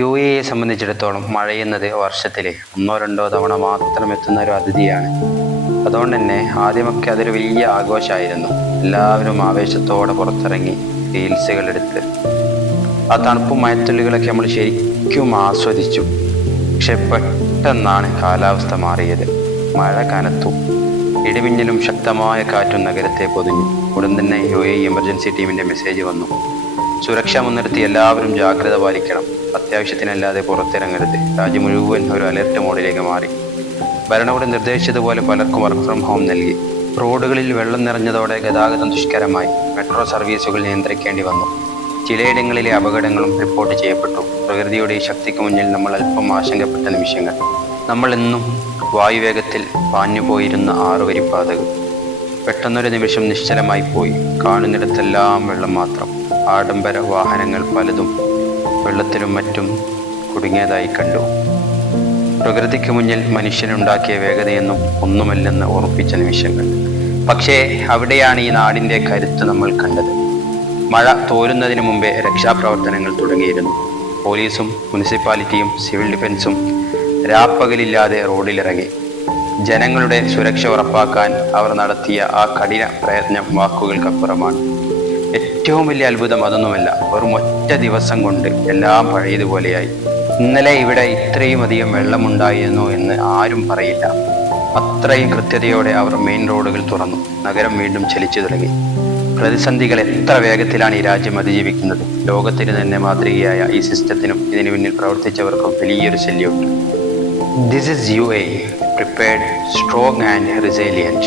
UAE സംബന്ധിച്ചിടത്തോളം മഴയെന്നത് വർഷത്തിൽ ഒന്നോ രണ്ടോ തവണ മാത്രം എത്തുന്ന ഒരു അതിഥിയാണ്. അതുകൊണ്ട് തന്നെ ആദ്യമൊക്കെ അതൊരു വലിയ ആഘോഷമായിരുന്നു. എല്ലാവരും ആവേശത്തോടെ പുറത്തിറങ്ങി റീൽസുകൾ എടുത്ത് ആ തണുപ്പും മഴത്തുള്ളികളൊക്കെ നമ്മൾ ശരിക്കും ആസ്വദിച്ചു. പക്ഷെ പെട്ടെന്നാണ് കാലാവസ്ഥ മാറിയത്. മഴ കനത്തു. ഇടിമിന്നലും ശക്തമായ കാറ്റും നഗരത്തെ പൊതിഞ്ഞു. ഉടൻ തന്നെ UAE എമർജൻസി ടീമിൻ്റെ മെസ്സേജ് വന്നു. സുരക്ഷ മുൻനിർത്തി എല്ലാവരും ജാഗ്രത പാലിക്കണം. അത്യാവശ്യത്തിനല്ലാതെ പുറത്തിറങ്ങരുത്. രാജ്യം മുഴുവൻ ഒരു അലർട്ട് മോഡിലേക്ക് മാറി. ഭരണകൂടം നിർദ്ദേശിച്ചതുപോലെ പലർക്കും വർക്ക് ഫ്രം ഹോം നൽകി. റോഡുകളിൽ വെള്ളം നിറഞ്ഞതോടെ ഗതാഗതം ദുഷ്കരമായി. മെട്രോ സർവീസുകൾ നിയന്ത്രിക്കേണ്ടി വന്നു. ചിലയിടങ്ങളിലെ അപകടങ്ങളും റിപ്പോർട്ട് ചെയ്യപ്പെട്ടു. പ്രകൃതിയുടെ ഈ ശക്തിക്ക് മുന്നിൽ നമ്മൾ അല്പം ആശങ്കപ്പെട്ട നിമിഷങ്ങൾ. നമ്മൾ എന്നും വായുവേഗത്തിൽ പാഞ്ഞുപോയിരുന്ന 6 വരിപ്പാതകൾ പെട്ടെന്നൊരു നിമിഷം നിശ്ചലമായി പോയി. കാണുന്നിടത്തെല്ലാം വെള്ളം മാത്രം. ആഡംബര വാഹനങ്ങൾ പലതും വെള്ളത്തിലും മറ്റും കുടുങ്ങിയതായി കണ്ടു. പ്രകൃതിക്ക് മുന്നിൽ മനുഷ്യനുണ്ടാക്കിയ വേഗതയൊന്നും ഒന്നുമല്ലെന്ന് ഓർപ്പിച്ച നിമിഷങ്ങൾ. പക്ഷേ അവിടെയാണ് ഈ നാടിൻ്റെ കരുത്ത് നമ്മൾ കണ്ടത്. മഴ തോരുന്നതിന് മുമ്പേ രക്ഷാപ്രവർത്തനങ്ങൾ തുടങ്ങിയിരുന്നു. പോലീസും മുനിസിപ്പാലിറ്റിയും സിവിൽ ഡിഫൻസും രാപ്പകലില്ലാതെ റോഡിലിറങ്ങി. ജനങ്ങളുടെ സുരക്ഷ ഉറപ്പാക്കാൻ അവർ നടത്തിയ ആ കഠിന പ്രയത്നം വാക്കുകൾക്കപ്പുറമാണ്. ഏറ്റവും വലിയ അത്ഭുതം അതൊന്നുമല്ല, വെറും ഒറ്റ ദിവസം കൊണ്ട് എല്ലാം പഴയതുപോലെയായി. ഇന്നലെ ഇവിടെ ഇത്രയും അധികം വെള്ളമുണ്ടായിരുന്നു എന്ന് ആരും പറയില്ല. അത്രയും കൃത്യതയോടെ അവർ മെയിൻ റോഡുകൾ തുറന്നു. നഗരം വീണ്ടും ചലിച്ചു തുടങ്ങി. പ്രതിസന്ധികൾ എത്ര വേഗത്തിലാണ് ഈ രാജ്യം അതിജീവിക്കുന്നത്. ലോകത്തിന് തന്നെ മാതൃകയായ ഈ സിസ്റ്റത്തിനും ഇതിനു പിന്നിൽ പ്രവർത്തിച്ചവർക്കും വലിയൊരു salute. This is UAE, prepared, strong and resilient.